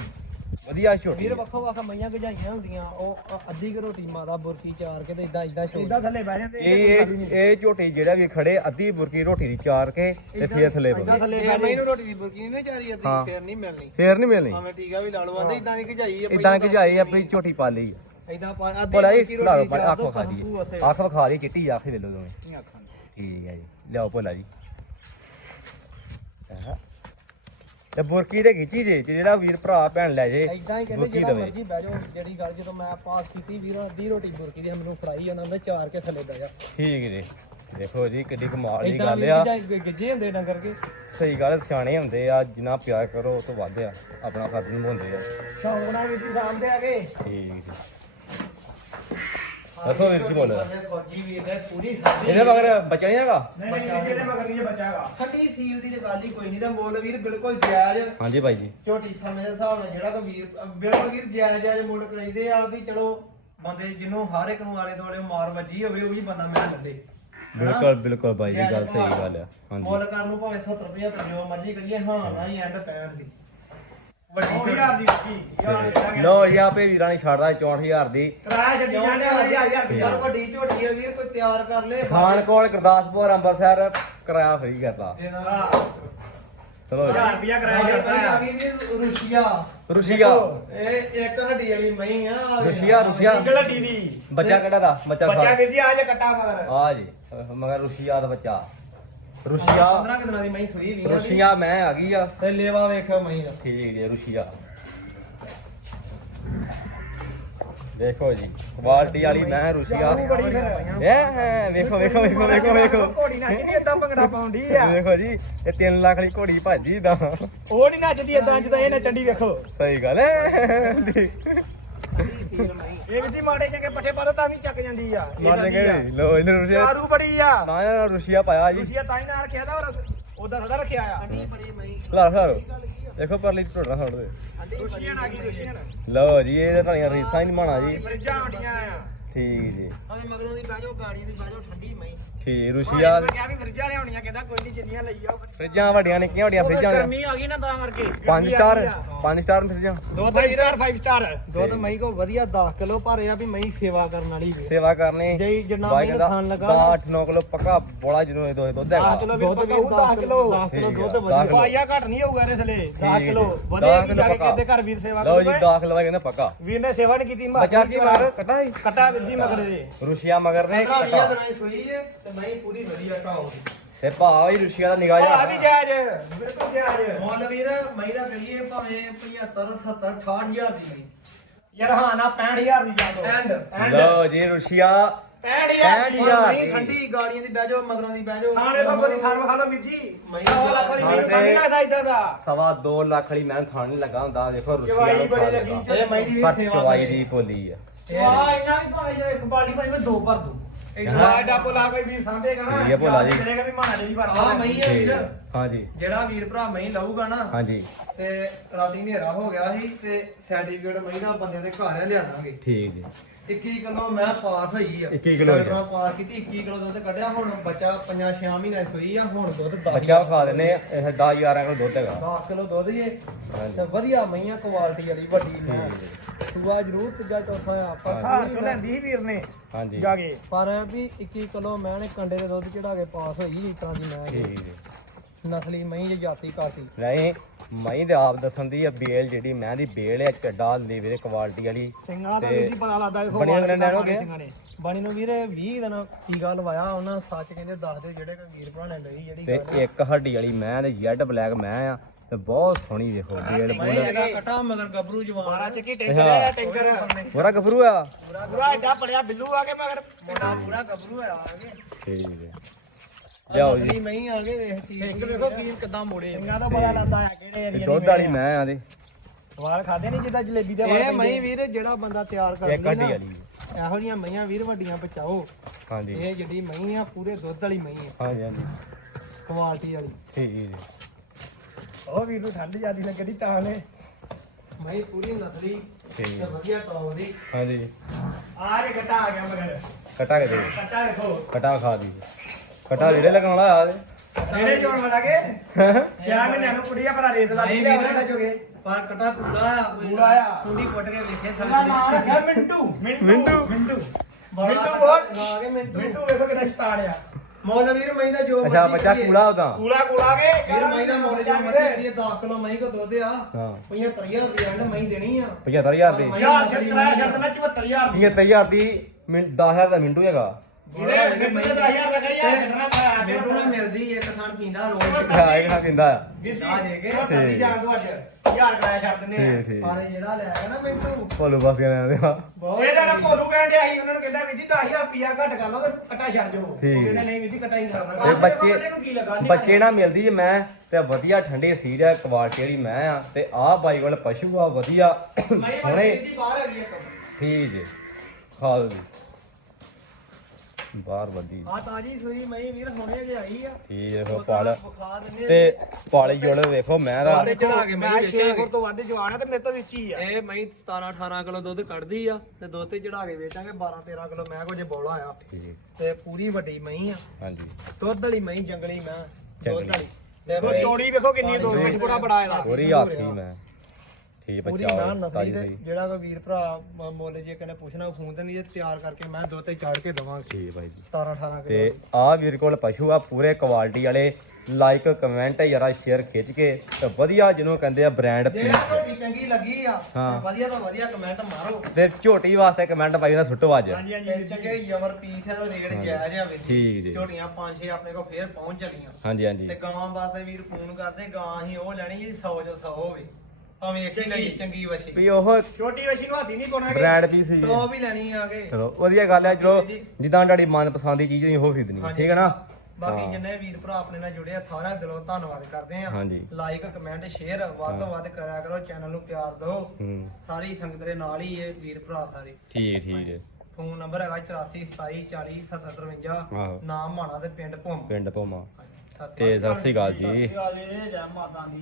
Speaker 1: ਵਧੀਆ ਝੋਟੀ
Speaker 2: ਵੀਰ
Speaker 1: ਆ।
Speaker 2: ਵੱਖੋ ਵੱਖ ਮਈਆਂ ਗਜਾਈਆਂ ਹੁੰਦੀਆਂ ਉਹ ਅੱਧੀ ਕੁ ਰੋਟੀ ਮਾਦਾ ਬੁਰਕੀ ਚਾਰ ਕੇ ਤੇ ਇਦਾਂ ਇਦਾਂ ਛੋੜ
Speaker 3: ਇਦਾਂ ਥੱਲੇ ਬਹਿ ਜਾਂਦੇ
Speaker 1: ਇਹ ਇਹ- ਝੋਟੀ ਜਿਹੜਾ ਵੀ ਖੜੇ ਅੱਧੀ ਬੁਰਕੀ ਰੋਟੀ ਦੀ ਚਾਰ ਕੇ ਤੇ ਫੇਰ ਥੱਲੇ ਬਵੇ
Speaker 3: ਥੱਲੇ
Speaker 2: ਇਹ ਮਈ ਨੂੰ ਰੋਟੀ ਦੀ ਬੁਰਕੀ ਨਹੀਂ ਚਾਰੀ ਅੱਧੀ
Speaker 1: ਹਾਂ।
Speaker 2: ਫੇਰ ਨਹੀਂ ਮਿਲਣੀ।
Speaker 1: ਫੇਰ ਨਹੀਂ ਮਿਲਣੀ।
Speaker 2: ਭਾਵੇਂ ਟੀਕਾ ਵੀ ਲਾ ਲਓ ਆਂਦੇ ਇਦਾਂ ਦੀ ਗਜਾਈ ਆ
Speaker 1: ਇਦਾਂ ਕਿ ਜਾਈ ਆਪਣੀ ਝੋਟੀ ਪਾਲੀ
Speaker 2: ਇਦਾਂ ਅੱਧੀ
Speaker 1: ਭੋਲਾ ਜੀ
Speaker 2: ਬੁਰਕੀ
Speaker 1: ਖਿਲਾਰੋ
Speaker 2: ਰੋਟੀ ਚਾਰ
Speaker 1: ਅੱਖ ਵਿਖਾ ਦੀ
Speaker 2: ਉੱਥੇ।
Speaker 1: ਅੱਖ ਵਿਖਾ ਦੀ ਚਿੱਟੀ ਅੱਖ ਦੇ ਲੋ ਦੋਵੇਂ। ਠੀਕ ਹੈ ਜੀ। ਲਿਆਓ ਭੋਲਾ ਜੀ। ਆਹ। ਤੇ ਬੁਰਕੀ ਤੇ ਖਿੱਚੀ ਜੇ ਤੇ ਜਿਹੜਾ ਵੀਰ ਭਰਾ ਭੈਣ ਲੈ ਜੇ
Speaker 2: ਏਦਾਂ ਹੀ ਕਹਿੰਦੇ
Speaker 1: ਬੁਰਕੀ
Speaker 2: ਜਿਹੜਾ
Speaker 1: ਦੇਵੇ।
Speaker 2: ਮਰਜ਼ੀ ਬਹਿ ਜਾਓ ਜਿਹੜੀ ਗੱਲ ਜਦੋਂ ਮੈਂ ਪਾਸ ਕੀਤੀ ਵੀਰ ਅੱਧੀ ਰੋਟੀ ਬੁਰਕੀ ਦੀ ਮੈਨੂੰ ਫਰਾਈ ਉਹਨਾਂ ਦਾ ਚਾਰ ਕੇ ਥੱਲੇ ਬਹਿ ਜਾ।
Speaker 1: ਠੀਕ ਜੀ। ਦੇਖੋ ਜੀ ਕਿੱਡੀ ਕਮਾਲ ਦੀ ਗੱਲ ਆ।
Speaker 2: ਗਿੱਜੇ- ਗਿੱਜੇ ਹੁੰਦੇ ਡੰਗਰ ਕੇ।
Speaker 1: ਸਹੀ ਗੱਲ ਸਿਆਣੇ ਹੁੰਦੇ ਆ ਜਿੰਨਾ ਪਿਆਰ ਕਰੋ ਉਹ ਤੋਂ ਵੱਧ ਆ। ਆਪਣਾ ਫਰਜ਼ ਨਿਭਾਉਂਦੇ ਆ।
Speaker 3: ਸ਼ੌਂਕ ਨਾਲ ਵੀ ਜੀ ਸਾਹਮਣੇ ਆ ਗਏ
Speaker 1: ਠੀਕ ਜੀ। ਦੱਸੋ ਵੀਰ ਕੀ ਬੋਲਦਾ
Speaker 2: ਫੌਜੀ ਵੀਰ ਨੇ ਪੂਰੀ ਸਾਡੀ
Speaker 1: ਇਹਦੇ ਮਗਰ ਬੱਚਾ ਨਹੀਂ ਹੈਗਾ?
Speaker 3: ਨਹੀਂ ਨਹੀਂ ਇਹਦੇ ਮਗਰ ਨਹੀਂ ਇਹ ਬੱਚਾ ਹੈਗਾ।
Speaker 2: ਠੰਡੀ ਸੀਲ ਦੀ ਤੇ ਗੱਲ ਹੀ ਕੋਈ ਨਹੀਂ ਤਾਂ ਮੁੱਲ ਵੀਰ ਬਿਲਕੁਲ ਜਾਇਜ਼।
Speaker 1: ਹਾਂਜੀ ਭਾਈ ਜੀ।
Speaker 2: ਝੋਟੀ ਸਮੇਂ ਦੇ ਹਿਸਾਬ ਨਾਲ ਜਿਹੜਾ ਕੋਈ ਵੀਰ ਬਿਲਕੁਲ ਵੀਰ ਜਾਇਜ਼ ਜਾਇਜ਼ ਮੁੱਲ ਕਰੀਦੇ ਆ ਵੀ ਚਲੋ ਬੰਦੇ ਜਿਹਨੂੰ ਹਰ ਇੱਕ ਨੂੰ ਆਲੇ ਦੁਆਲੇ ਮਾਰ ਵੱਜੀ ਹੋਵੇ ਉਹ ਵੀ ਬੰਦਾ ਮੈਂ ਲੱਭੇ
Speaker 1: ਬਿਲਕੁਲ ਬਿਲਕੁਲ ਬਾਈ ਜੀ ਗੱਲ ਸਹੀ ਗੱਲ ਆ। ਹਾਂਜੀ।
Speaker 2: ਮੁੱਲ ਕਰਨ ਨੂੰ ਭਾਵੇਂ 70 75 ਜੋ ਮਰਜ਼ੀ ਕਰੀਏ ਹਾਂ ਨਾ ਹੀ ਐਂਡ 65 ਦੀ। ਵੱਡੀ
Speaker 3: 9000 ਦੀ ਵਿੱਕੀ ਯਾਰ ਕਰਾਂਗੇ
Speaker 1: ਲੋ ਜੀ ਆਪੇ ਵੀਰਾਂ ਨੇ ਛੱਡਦਾ 64000 ਦੀ।
Speaker 3: ਕਿਰਾਇਆ ਛੱਡੀ ਜਾਂਦੇ ਆ 1000
Speaker 2: ਯਾਰ
Speaker 3: ਰੁਪਇਆ
Speaker 2: ਵੱਡੀ ਝੋਟੀ ਆ ਵੀਰ ਕੋਈ ਤਿਆਰ ਕਰ ਲੇ।
Speaker 1: ਖਾਨਕੋਟ ਗੁਰਦਾਸਪੁਰ ਅੰਮ੍ਰਿਤਸਰ ਕਿਰਾਇਆ ਫਰੀ ਕਰਦਾ।
Speaker 3: ਹਾਂ।
Speaker 1: ਚਲੋ ਜੀ।
Speaker 3: 1000 ਰੁਪਇਆ ਕਿਰਾਇਆ
Speaker 2: ਨਾਲੇ
Speaker 3: ਛੱਡਦਾ
Speaker 2: ਭਾਈ ਆ
Speaker 3: ਆ
Speaker 2: ਗਈ ਵੀਰ? ਰੁਸ਼ੀਆ।
Speaker 1: ਰੁਸ਼ੀਆ।
Speaker 2: ਇਹ ਇੱਕ ਹੱਡੀ ਵਾਲੀ ਮਹੀਂ ਆ ਵੇਖ।
Speaker 1: ਰੁਸ਼ੀਆ ਰੁਸ਼ੀਆ।
Speaker 3: ਸਿੰਗਲ ਹੱਡੀ ਦੀ।
Speaker 1: ਬੱਚਾ ਕਿਹੜਾ ਦਾ? ਬੱਚਾ
Speaker 3: ਬੱਚਾ ਵੀਰ ਜੀ ਆ ਜੇ ਕੱਟਾ ਮਗਰ।
Speaker 1: ਆ ਜੀ ਮਗਰ ਰੁਸ਼ੀਆ ਦਾ ਬੱਚਾ। ਰੁਸ਼ੀਆ।
Speaker 2: 15 ਕਿ ਦਿਨਾਂ ਦੀ ਮਹੀਂ ਸੂਈ ਵੀ
Speaker 1: ਰੁਸ਼ੀਆ ਮੈਂ ਆ ਗਈ ਆ।
Speaker 2: ਤੇ ਲੇਵਾ ਵੇਖੋ ਮਹੀਂ ਦਾ।
Speaker 1: ਠੀਕ ਜੀ ਰੁਸ਼ੀਆ। ਦੇਖੋ ਜੀ ਕੁਆਲਿਟੀ ਵਾਲੀ ਮੈਂ ਰੁਸ਼ੀਆ। ਇਹ ਵੇਖੋ ਵੇਖੋ ਵੇਖੋ ਵੇਖੋ ਵੇਖੋ।
Speaker 3: ਘੋੜੀ ਨੱਚਦੀ ਏਦਾਂ ਭੰਗੜਾ ਪਾਉਂਦੀ ਆ।
Speaker 1: ਦੇਖੋ ਜੀ ਇਹ 3 ਲੱਖ ਵਾਲੀ ਘੋੜੀ ਭੱਜੀ ਦਾ
Speaker 3: ਉਹ ਨਹੀਂ ਨੱਚਦੀ ਏਦਾਂ ਜਿੱਦਾਂ ਇਹ ਨੱਚਣ ਦੀ ਵੇਖੋ।
Speaker 1: ਸਹੀ ਗੱਲ ਹੈ।
Speaker 3: ਇਹ ਵੀ ਜੀ ਮਾੜੇ ਚੰਗੇ ਪੱਠੇ ਪਾ ਦੋ ਤਾਂ ਵੀ ਚੱਕ ਜਾਂਦੀ ਆ ਇਹ
Speaker 1: ਮਾਰ
Speaker 3: ਜਾਂਦੀ ਆ।
Speaker 1: ਕੇ ਲੋ ਇਹਨੇ ਰੁਸ਼ੀਆ
Speaker 3: ਚਾਰੂ ਬੜੀ ਆ।
Speaker 1: ਨਾ ਇਹਨੇ ਰੁਸ਼ੀਆ ਪਾਇਆ ਜੀ।
Speaker 3: ਰੁਸ਼ੀਆ ਤਾਂ ਹੀ ਨਾਲ ਰੱਖਿਆ ਦਾ ਔਰ ਉਹਦਾ ਸਦਾ ਰੱਖਿਆ ਆ।
Speaker 1: ਲਾ ਸਾਰੋ। ਦੇਖੋ ਪਰਲੀ ਝੋੜਾ ਛੱਡ ਦੇ।
Speaker 3: ਰੁਸ਼ੀਅਨ ਆ ਗਈ ਰੁਸ਼ੀਅਨ
Speaker 1: ਲਓ ਜੀ ਇਹ ਤਾਂ ਰੀਸਾਂ ਹੀ ਨਹੀਂ ਮਾਣਾ ਜੀ।
Speaker 3: ਫਰਿੱਜਾਂ ਆਉਂਦੀਆਂ ਆ।
Speaker 1: ਠੀਕ ਜੀ।
Speaker 2: ਭਾਵੇਂ ਮਗਰੋਂ ਦੀ ਬਹਿ ਜਾਓ ਗਾੜੀ ਦੀ ਬਹਿ ਜਾਓ ਠੰਡੀ ਮਹੀਂ
Speaker 1: ਠੀਕ
Speaker 3: ਰੁਸ਼ੀਆ
Speaker 1: ਰੁਸ਼ੀਆ
Speaker 3: ਮੈਂ ਕਿਹਾ ਵੀ ਫਰਿੱਜਾਂ ਲਿਆਉਣੀਆਂ ਕਹਿੰਦਾ ਕੋਈ ਨਹੀਂ ਜਿੰਨੀਆਂ ਲਈ ਜਾਓ
Speaker 1: ਫਰਿੱਜਾਂ ਵੱਡੀਆਂ ਨਿੱਕੀਆਂ ਵੱਡੀਆਂ ਫਰਿੱਜਾਂ
Speaker 3: ਗਰਮੀ ਆ ਗਈ ਨਾ ਤਾਂ ਕਰਕੇ।
Speaker 1: 5 ਸਟਾਰ 5 ਸਟਾਰ ਫਰਿੱਜਾਂ।
Speaker 2: ਦੁੱਧ
Speaker 3: 5 ਸਟਾਰ 5 ਸਟਾਰ।
Speaker 2: ਦੁੱਧ ਮਹੀਂ ਕੋ ਵਧੀਆ 10 ਕਿਲੋ ਭਰੇ ਆ ਵੀ ਮਹੀਂ ਸੇਵਾ ਕਰਨ ਵਾਲੀ ਵੀ।
Speaker 1: ਸੇਵਾ ਕਰਨੀ।
Speaker 2: ਜੇ ਜਿੰਨਾ
Speaker 1: ਬਾਈ
Speaker 2: ਮਹੀਂ
Speaker 1: ਕਹਿੰਦਾ
Speaker 2: ਖਾਣ ਲੱਗਾ
Speaker 1: 8 9 ਕਿਲੋ ਪੱਕਾ ਬੋਲਾ ਜਿਹਨੂੰ ਇਹ ਦੋ ਦੁੱਧ ਹੈਗਾ।
Speaker 3: ਚਲੋ ਵੀ
Speaker 2: ਦੁੱਧ ਵੀ
Speaker 3: ਪਕਾਉ 10 ਕਿਲੋ।
Speaker 2: 10 ਕਿਲੋ ਦੁੱਧ ਵਧੀਆ।
Speaker 1: ਕਿਲੋ।
Speaker 3: ਪਾਈਆ ਘਟ ਨਹੀਂ ਹੋਊਗਾ ਇਹਦੇ ਥਲੇ। 10
Speaker 1: ਠੀਕ
Speaker 3: ਕਿਲੋ
Speaker 1: ਹੈ।
Speaker 3: ਵਧੇ
Speaker 1: ਦਸ
Speaker 3: ਕੀ
Speaker 1: ਕਿਲੋ
Speaker 3: ਜਾ ਕੇ। ਕਿਤੇ ਘਰ ਵੀਰ ਸੇਵਾ
Speaker 1: ਲਓ ਜੀ
Speaker 3: ਕਰੂਗਾ।
Speaker 1: 10 ਕਿਲੋ ਕਹਿੰਦਾ ਪੱਕਾ।
Speaker 3: ਵੀਰ ਨੇ ਸੇਵਾ ਨਹੀਂ ਕੀਤੀ
Speaker 1: ਬੱਚਾ ਕੀ ਮਾਰ? ਕਟਾ ਹੀ
Speaker 3: ਕਟਾ ਵੀਰ ਜੀ ਮਗਰ ਦੇ।
Speaker 1: ਰੁਸ਼ੀਆ ਮਗਰ ਨੇ
Speaker 2: 15 20
Speaker 1: ਕਟਾ।
Speaker 2: ਦੀ ਸੂਈ ਜੇ ਤੇ ਮਹੀਂ ਪੂਰੀ ਵਧੀਆ ਦੀ।
Speaker 1: ਤੇ ਭਾ ਵੀ ਰੁਸ਼ੀਆ ਦਾ ਨਿਗਾਹ
Speaker 3: ਆ ਵੀ
Speaker 1: ਜਾ
Speaker 3: ਜਾਇਜ਼। ਬਿਲਕੁਲ ਜਾਇਜ਼।
Speaker 2: ਮੁੱਲ ਵੀਰ ਦਾ ਕਰੀਏ ਭਾਵੇਂ 75 70 68000 ਦੀ
Speaker 3: ਯਾਰ ਹਾਂ ਨਾ 65000 ਦੀ ਜਾ ਦੋ।
Speaker 2: ਐਂਡ
Speaker 3: ਐਂਡ
Speaker 1: ਲਓ ਜੀ ਰੁਸ਼ੀਆ।
Speaker 3: 65000 ਦੀ
Speaker 1: ਹਜ਼ਾਰ
Speaker 2: ਮਹੀਂ ਠੰਡੀ ਗਾੜੀਆਂ ਦੀ ਬਹਿ ਜਾਓ ਮਗਰੋਂ ਦੀ ਬਹਿ ਜਾਓ।
Speaker 3: ਥਾਣੇ ਤੋਂ ਕੋਈ ਥਾਣ ਵਿਖਾ ਲਓ ਵੀਰ ਜੀ
Speaker 2: ਮੈਂ
Speaker 3: ਉਹ ਲੱਖ ਵਾਲੀ ਵੀਰ
Speaker 1: ਥਾਣੇ
Speaker 3: ਨਹੀਂ ਲੱਗਦਾ ਇਦਾਂ ਦਾ।
Speaker 1: ਸਵਾ 2 ਲੱਖ ਵਾਲੀ ਮੈਂ ਥਾਣ ਨਹੀਂ ਲੱਗਾ ਹੁੰਦਾ ਦੇਖੋ ਰੁਸ਼ੀਆ
Speaker 3: ਚਵਾਈ ਬੜੀ
Speaker 1: ਖਾ
Speaker 3: ਲੱਗੀ।
Speaker 2: ਇਹ ਦੀ ਵੀ ਸੇਵਾ
Speaker 1: ਚਵਾਈ। ਦੀ ਭੋਲੀ ਆ।
Speaker 3: ਵਾਹ ਇਹਨਾਂ ਵੀ ਭਾਵੇਂ ਜੇ ਇੱਕ ਬਾਲਟੀ ਭਾਵੇਂ ਮੈਂ ਦੋ ਭਰ ਦੂੰ। ਭੋਲਾ ਕੋਈ ਵੀਰ ਸਾਂਭੇਗਾ ਨਾ
Speaker 1: ਠੀਕ ਹੈ ਭੋਲਾ ਜੀ।
Speaker 3: ਕਰੇਗਾ ਵੀ ਮਾਣਾ ਜੀ ਭਰ
Speaker 2: ਆ ਮਹੀਂ ਆ। ਵੀਰ
Speaker 1: ਹਾਂਜੀ
Speaker 2: ਜਿਹੜਾ ਵੀਰ ਭਰਾ ਮਹੀਂ ਲਊਗਾ ਨਾ
Speaker 1: ਹਾਂਜੀ।
Speaker 2: ਤੇ ਰਾਤੀ ਹਨੇਰਾ ਹੋ ਗਿਆ ਸੀ ਤੇ ਸਰਟੀਫਿਕੇਟ ਮਹੀਂ ਦਾ ਬੰਦੇ ਦੇ ਘਰ ਲਿਆ ਦਾਂਗੇ।
Speaker 1: ਠੀਕ ਜੀ।
Speaker 2: 21 ਕਿਲੋ ਮੈਂ ਪਾਸ ਹੋਈ ਆ।
Speaker 1: 21 ਕਿਲੋ ਹੋਈ ਆ।
Speaker 2: ਡਾਕਟਰਾਂ ਪਾਸ ਕੀਤੀ 21 ਕਿਲੋ ਦੁੱਧ ਕੱਢਿਆ ਹੁਣ ਬੱਚਾ 5-6 ਮਹੀਨੇ ਸੂਈ ਆ ਹੁਣ ਦੁੱਧ 10
Speaker 1: ਬੱਚਾ ਖਾ ਦਿੰਨੇ ਆ, ਇਹ 10 11 ਕਿਲੋ ਦੁੱਧ ਹੈਗਾ।
Speaker 2: 10 ਕਿਲੋ ਦੁੱਧ ਜੇ। ਤੇ ਵਧੀਆ ਮਈਆਂ ਕੁਆਲਿਟੀ ਵਾਲੀ ਵੱਡੀ ਮੈਂ। ਸੂਆ ਜ਼ਰੂਰ ਤੀਜਾ ਚੌਥਾ ਆ ਪਰ
Speaker 3: ਸਾਰ ਤੋਂ
Speaker 2: ਮੈਂ-
Speaker 3: ਲੈਂਦੀ ਸੀ ਵੀਰ ਨੇ
Speaker 1: ਹਾਂਜੀ।
Speaker 3: ਜਾ ਕੇ।
Speaker 2: ਪਰ ਵੀ 21 ਕਿਲੋ ਮੈਂ ਨੇ ਕੰਡੇ ਦੇ ਦੁੱਧ ਚੜਾ ਕੇ ਪਾਸ ਹੋਈ ਇਸ ਤਰ੍ਹਾਂ ਦੀ ਮੈਂ
Speaker 1: ਠੀਕ ਜੀ।
Speaker 2: ਨਸਲੀ ਮਈ ਜੇ ਜਾਤੀ ਕਾਟੀ
Speaker 1: ਨਹੀਂ ਮਈ ਦੇ ਆਪ ਦੱਸਣ ਦੀ ਆ ਬੇਲ ਜਿਹੜੀ ਮੈਂ ਦੀ ਬੇਲ ਹੈ ਚੱਡਾ ਲੀਵੇ ਕੁਆਲਿਟੀ ਵਾਲੀ।
Speaker 3: ਸਿੰਘਾਂ ਦਾ ਜੀ ਪਤਾ ਲੱਗਦਾ ਨੇ।
Speaker 2: ਬਾਣੀ ਨੂੰ ਵੀਰੇ 20 ਦਿਨ ਟੀਕਾ ਲਵਾਇਆ ਉਹਨਾਂ ਸੱਚ ਕਹਿੰਦੇ ਦੱਸ ਜਿਹੜੇ ਕੋਈ ਵੀਰ ਭਰਾ ਨੇ ਲਈ ਜਿਹੜੀ
Speaker 1: ਤੇ
Speaker 2: ਗੱਲ
Speaker 1: ਇੱਕ ਹੱਡੀ ਵਾਲੀ ਮੈਂ ਤੇ ਜੈਡ ਬਲੈਕ ਮੈਂ ਆ ਤੇ ਬਹੁਤ ਸੋਹਣੀ ਦੇਖੋ ਬੇਲ
Speaker 2: ਮੈਂ
Speaker 1: ਬੁਲ।
Speaker 2: ਜਿਹੜਾ ਕਟਾ ਮਗਰ ਗੱਭਰੂ
Speaker 3: ਮਾਰਾ
Speaker 2: ਜਵਾਨ
Speaker 3: ਚੱਕੀ ਟੈਂਕਰ ਆ ਟੈਂਕਰ
Speaker 1: ਪੂਰਾ ਗੱਭਰੂ ਆ?
Speaker 3: ਪੂਰਾ ਐਡਾ ਪੜਿਆ ਬਿੱਲੂ ਆ ਕੇ ਮਗਰ।
Speaker 2: ਮੁੰਡਾ ਪੂਰਾ ਗੱਭਰੂ ਆ ਆਗੇ
Speaker 1: ਠੀਕ ਹੈ। ਲਿਆਓ ਜੀ।
Speaker 2: ਮਈ ਆ ਗਏ ਵੇਖ ਚੀਜ਼
Speaker 3: ਸਿੰਘ ਵੇਖੋ ਵੀਰ ਕਿਦਾਂ ਮੋੜੇ ਸਿੰਘਾਂ ਤੋਂ ਪਤਾ ਲੱਗਦਾ ਆ ਕਿਹੜੇ
Speaker 1: ਇਹ
Speaker 3: ਏਰੀਆ
Speaker 1: ਦੁੱਧ ਵਾਲੀ ਮੈਂ ਆ ਦੇ
Speaker 3: ਵਾਲ ਖਾਦੇ ਨਹੀਂ ਜਿੱਦਾਂ ਜਲੇਬੀ ਦੇ ਵਾਲ
Speaker 2: ਇਹ। ਮਈ ਵੀਰ ਜਿਹੜਾ ਬੰਦਾ ਤਿਆਰ ਕਰ
Speaker 1: ਇੱਕ ਹੱਡੀ ਵਾਲੀ
Speaker 2: ਇਹੋ ਜੀਆਂ ਮਈਆਂ ਵੀਰ ਵੱਡੀਆਂ ਬਚਾਓ।
Speaker 1: ਹਾਂਜੀ।
Speaker 2: ਇਹ ਜਿਹੜੀ ਮਈ ਆ ਪੂਰੇ ਦੁੱਧ ਵਾਲੀ ਮਈ ਆ।
Speaker 1: ਹਾਂਜੀ ਹਾਂਜੀ।
Speaker 2: ਕੁਆਲਿਟੀ ਵਾਲੀ।
Speaker 1: ਠੀਕ ਜੀ।
Speaker 3: ਉਹ ਵੀਰ ਨੂੰ ਠੰਡ ਜਿਆਦੀ ਲੱਗਦੀ ਤਾਂ ਨੇ।
Speaker 2: ਮਈ ਪੂਰੀ ਨਸਲੀ
Speaker 1: ਠੀਕ
Speaker 2: ਤੇ
Speaker 1: ਹੈ
Speaker 2: ਵਧੀਆ ਟੌਪ ਦੀ।
Speaker 1: ਹਾਂਜੀ
Speaker 3: ਆ ਰੇ ਘਟਾ ਆ ਗਿਆ ਮਗਰ।
Speaker 1: ਕਟਾ ਕੇ ਦੇ। ਕਟਾ ਖਾ ਦੀ। ਕਟਾ ਜਿਹੜੇ ਲੱਗਣ ਵਾਲਾ ਆ ਦੇ
Speaker 3: ਜਿਹੜੇ ਜੋਣ ਵਾਲਾ ਕੇ? ਕਿਆ ਮਹੀਨਿਆਂ ਨੂੰ ਕੁੜੀਆਂ ਭਰਾ ਰੇਤ ਲਾ
Speaker 2: ਨਹੀਂ ਵੀਰ।
Speaker 3: ਆ ਜੋਗੇ।
Speaker 2: ਪਰ ਕਟਾ ਪੂਰਾ ਆ ਕੋਈ
Speaker 3: ਪੂਰਾ ਆ।
Speaker 2: ਕੁੰਡੀ ਪੁੱਟ ਕੇ ਵੇਖੇ
Speaker 3: ਉਹਦਾ ਨਾਮ ਰੱਖਿਆ ਮਿੰਟੂ। ਮਿੰਟੂ। ਮਿੰਟੂ। ਮਿੰਟੂ। ਬਹੁਤ
Speaker 2: ਕੇ ਮਿੰਟੂ।
Speaker 3: ਮਿੰਟੂ ਵੇਖੋ ਕਿੰਨਾ ਸਤਾਰ ਆ।
Speaker 2: ਮੌਲ ਵੀਰ ਮਈ ਦਾ ਜੋ
Speaker 1: ਅੱਛਾ ਬੱਚਾ। ਕੂਲਾ ਉਹਦਾ।
Speaker 3: ਕੂਲਾ ਕੂਲਾ ਕੇ।
Speaker 2: ਵੀਰ ਮਈ ਦਾ ਮੁੱਲ ਜੋ ਮਰਜ਼ੀ ਕਰੀਏ 10 ਕਿਲੋ ਮਈ ਕੋ ਦੁੱਧ ਆ।
Speaker 1: ਹਾਂ।
Speaker 2: 75000 ਦੀ ਐਂਡ ਮਈ ਦੇਣੀ ਆ।
Speaker 1: 75000 ਦੀ।
Speaker 3: ਯਾਰ ਛੱਡ ਕਰਾਇਆ ਛੱਡ ਨਾ 74000 ਦੀ।
Speaker 1: 75000 ਦੀ ਮਿੰਟ 10000 ਦਾ ਮਿੰਟੂ ਹੈਗਾ।
Speaker 3: ਮਿੰਟੂ ਦਾ 10000 ਦਾ ਕਹੀ ਯਾਰ ਛੱਡਣਾ ਪਾਇਆ
Speaker 2: ਮਿੰਟੂ ਨਾਲ ਮਿਲਦੀ ਇੱਕ ਥਾਂ ਪੀਂਦਾ ਰੋਜ਼
Speaker 1: ਹਾਂ ਇਹ ਨਾ ਪਿੰਦਾ ਆ?
Speaker 3: ਵੀਰ ਜੀ
Speaker 2: ਆ ਦੇ ਕੇ।
Speaker 3: ਠੀਕ। ਜਾਣ ਦੋ ਅੱਜ। 1000 ਕਰਾਇਆ ਛੱਡ ਦਿੰਨੇ ਆ।
Speaker 1: ਠੀਕ ਠੀਕ।
Speaker 2: ਪਰ ਜਿਹੜਾ ਲੈ ਗਿਆ ਨਾ ਮਿੰਟੂ।
Speaker 1: ਭੋਲੂ ਬਸ ਗਿਆ ਨੇ ਆ।
Speaker 2: ਬਹੁਤ
Speaker 3: ਇਹਦਾ ਨਾ ਭੋਲੂ ਕਹਿਣ ਡਿਆ ਸੀ ਉਹਨਾਂ ਨੂੰ ਕਹਿੰਦਾ ਵੀਰ ਜੀ 10000 ਰੁਪਿਆ ਘੱਟ ਕਰ ਲਓ ਤੇ ਕਟਾ ਛੱਡ ਦਿਓ। ਉਹ
Speaker 1: ਠੀਕ।
Speaker 3: ਕਹਿੰਦਾ ਨਹੀਂ ਵੀਰ ਜੀ ਕਟਾ ਹੀ ਕਰਨਾ
Speaker 1: ਤੇ ਬੱਚੇ
Speaker 3: ਨੂੰ ਕੀ ਲੱਗਾ ਨਹੀਂ
Speaker 1: ਬੱਚੇ ਨਾਲ ਮਿਲਦੀ ਜੇ ਮੈਂ ਤੇ ਵਧੀਆ ਠੰਡੇ ਸੀਰ ਆ ਕੁਆਲਿਟੀ ਵਾਲੀ ਮੈਂ ਆ ਤੇ ਆਹ ਬਾਈ ਪਸ਼ੂ ਆ ਵਧੀਆ।
Speaker 2: ਮਈ
Speaker 1: ਹੁਣੇ
Speaker 2: ਜੀ ਬਾਹਰ ਹੈਗੀ ਇੱਕ।
Speaker 1: ਠੀਕ ਜੀ ਖਾਲ ਦੀ। ਬਾਹਰ ਵੱਡੀ
Speaker 2: ਆ ਤਾਜੀ ਸੂਈ ਮਈ ਵੀਰ ਹੁਣੇ ਜੇ ਆਈ ਆ।
Speaker 1: ਠੀਕ ਹੈ ਦੇਖੋ ਪਾਲ।
Speaker 2: ਵਿਖਾ ਦਿੰਦੇ
Speaker 1: ਤੇ ਪਾਲੀ ਜੋੜ ਵੇਖੋ ਮੈਂ ਦਾ
Speaker 2: ਪਾਲੇ ਚੜਾ ਕੇ
Speaker 3: ਮੈਂ
Speaker 2: ਮਈ
Speaker 3: 6
Speaker 2: ਵੇਚਾਂਗੇ।
Speaker 3: ਫੁੱਟ ਤੋਂ ਵੱਧ ਜਵਾਨ ਆ ਤੇ ਮੇਰੇ ਤੋਂ ਵਿੱਚ ਹੀ ਆ।
Speaker 2: ਇਹ ਮਈ 17 18 ਕਿਲੋ ਦੁੱਧ ਕੱਢਦੀ ਆ ਤੇ ਦੁੱਧ ਤੇ ਚੜਾ ਕੇ ਵੇਚਾਂਗੇ। 12 13 ਕਿਲੋ ਮੈਂ ਕੋ ਜੇ ਬੋਲਾ ਆ।
Speaker 1: ਠੀਕ
Speaker 2: ਤੇ ਪੂਰੀ ਵੱਡੀ ਮਈ ਆ।
Speaker 1: ਹਾਂਜੀ।
Speaker 2: ਦੁੱਧ ਵਾਲੀ ਮਈ ਜੰਗਲੀ ਮੈਂ। ਦੁੱਧ
Speaker 1: ਜੰਗਲੀ।
Speaker 2: ਵਾਲੀ।
Speaker 3: ਦੇਖੋ ਚੌੜੀ ਵੇਖੋ ਕਿੰਨੀ ਦੋ ਵਿੱਚ ਬੜਾ ਬੜਾ ਇਹਦਾ
Speaker 1: ਪੂਰੀ ਆਖੀ ਮੈਂ। ਠੀਕ
Speaker 2: ਪੂਰੀ
Speaker 1: ਬੱਚਾ
Speaker 2: ਮੈਂ
Speaker 1: ਵਾ,
Speaker 2: ਨਸਲੀ ਤੇ ਜਿਹੜਾ ਕੋ ਵੀਰ ਭਰਾ ਮ- ਮੁੱਲ ਜੇ ਕਹਿੰਦੇ ਪੁੱਛਣਾ ਫੋਨ ਤੇ ਨਹੀਂ ਜੇ ਤਿਆਰ ਕਰਕੇ ਮੈਂ ਦੁੱਧ ਤੇ ਚਾੜ ਕੇ ਦਵਾਂਗਾ।
Speaker 1: ਠੀਕ ਹੈ ਭਾਈ ਜੀ।
Speaker 2: 17 18
Speaker 1: ਤੇ
Speaker 2: ਕਿਲੋ।
Speaker 1: ਆ ਵੀਰ ਕੋਲ ਪਸ਼ੂ ਆ ਪੂਰੇ ਕੁਆਲਿਟੀ ਵਾਲੇ। ਲਾਈਕ ਕਮੈਂਟ ਯਾਰਾ ਸ਼ੇਅਰ ਖਿੱਚ ਕੇ ਤੇ ਵਧੀਆ ਜਿਹਨੂੰ ਕਹਿੰਦੇ ਆ ਬ੍ਰਾਂਡ
Speaker 2: ਝੋਟੀ ਚੰਗੀ ਲੱਗੀ ਆ
Speaker 1: ਹਾਂ।
Speaker 2: ਤੇ ਵਧੀਆ ਤੋਂ ਵਧੀਆ ਕਮੈਂਟ ਮਾਰੋ।
Speaker 1: ਤੇ ਝੋਟੀ ਵਾਸਤੇ ਕਮੈਂਟ ਪਾਈ ਦਾ ਸੁੱਟੋ ਅੱਜ।
Speaker 3: ਹਾਂਜੀ ਹਾਂਜੀ
Speaker 2: ਤੇ ਚੰਗੇ ਯਮਰ ਪੀਸ ਹੈ ਤਾਂ ਰੇਟ ਜਾਇਜ਼ ਆ ਵੀਰ
Speaker 1: ਠੀਕ ਜੀ।
Speaker 2: ਝੋਟੀਆਂ ਪੰਜ ਛੇ ਆਪਣੇ ਕੋਲ ਫੇਰ ਪਹੁੰਚ ਚੱਲੀਆਂ
Speaker 1: ਹਾਂਜੀ ਹਾਂਜੀ।
Speaker 2: ਤੇ ਗਾਂ ਵਾਸਤੇ ਵੀਰ ਫੋਨ ਕਰਦੇ ਗਾਂ ਅਸੀਂ ਉਹ ਲੈਣੀ ਜੀ 100 ਜੋ 100 ਹੋਵੇ। ਭਾਵੇਂ ਇੱਕ ਹੀ ਲਈ ਚੰਗੀ ਵਛੀ
Speaker 1: ਵੀ ਉਹ
Speaker 3: ਛੋਟੀ ਵਸ਼ੀ ਨੂੰ ਹਾਥੀ ਨਹੀਂ ਕੋਣਾਗੇ
Speaker 1: ਬ੍ਰਾਂਡ ਪੀਸ ਹੀ।
Speaker 2: 100 ਵੀ ਲੈਣੀ ਆ ਕੇ।
Speaker 1: ਚਲੋ ਵਧੀਆ ਗੱਲ ਹੈ ਚਲੋ ਜਿੱਦਾਂ ਤੁਹਾਡੀ ਮਨਪਸੰਦ ਦੀ ਚੀਜ਼ ਤੁਸੀਂ ਉਹ ਖਰੀਦਣੀ ਹੈ, ਠੀਕ ਹੈ ਨਾ?
Speaker 2: ਬਾਕੀ
Speaker 1: ਹਾਂ।
Speaker 2: ਜਿੰਨੇ ਵੀਰ ਭਰਾ ਆਪਣੇ ਨਾਲ ਜੁੜੇ ਆ ਸਾਰਿਆਂ ਦਿਲੋਂ ਧੰਨਵਾਦ ਕਰਦੇ ਆ।
Speaker 1: ਹਾਂਜੀ।
Speaker 2: ਲਾਈਕ ਕਮੈਂਟ ਸ਼ੇਅਰ ਵੱਧ ਤੋਂ ਵੱਧ ਕਰਿਆ ਕਰੋ ਚੈਨਲ ਨੂੰ ਪਿਆਰ ਦਿਓ।
Speaker 1: ਹੂੰ।
Speaker 2: ਸਾਰੀ ਸੰਗਤ ਦੇ ਨਾਲ ਹੀ ਇਹ ਵੀਰ ਭਰਾ ਸਾਰੇ।
Speaker 1: ਠੀਕ ਠੀਕ ਹੈ।
Speaker 2: ਫੋਨ ਨੰਬਰ ਹੈਗਾ 84 27 40 753
Speaker 1: ਆਹੋ
Speaker 2: ਨਾਮ ਮਾਣਾ ਤੇ ਪਿੰਡ ਭੁੰਮ।
Speaker 1: ਪਿੰਡ ਭੋਮਾ।
Speaker 2: ਸਤਿ ਸ਼੍ਰੀ
Speaker 1: ਤੇ ਸਤਿ ਸ੍ਰੀ ਅਕਾਲ ਜੀ।
Speaker 3: ਗੱਲ ਇਹ ਜੈ ਮਾਤਾ ਦੀ।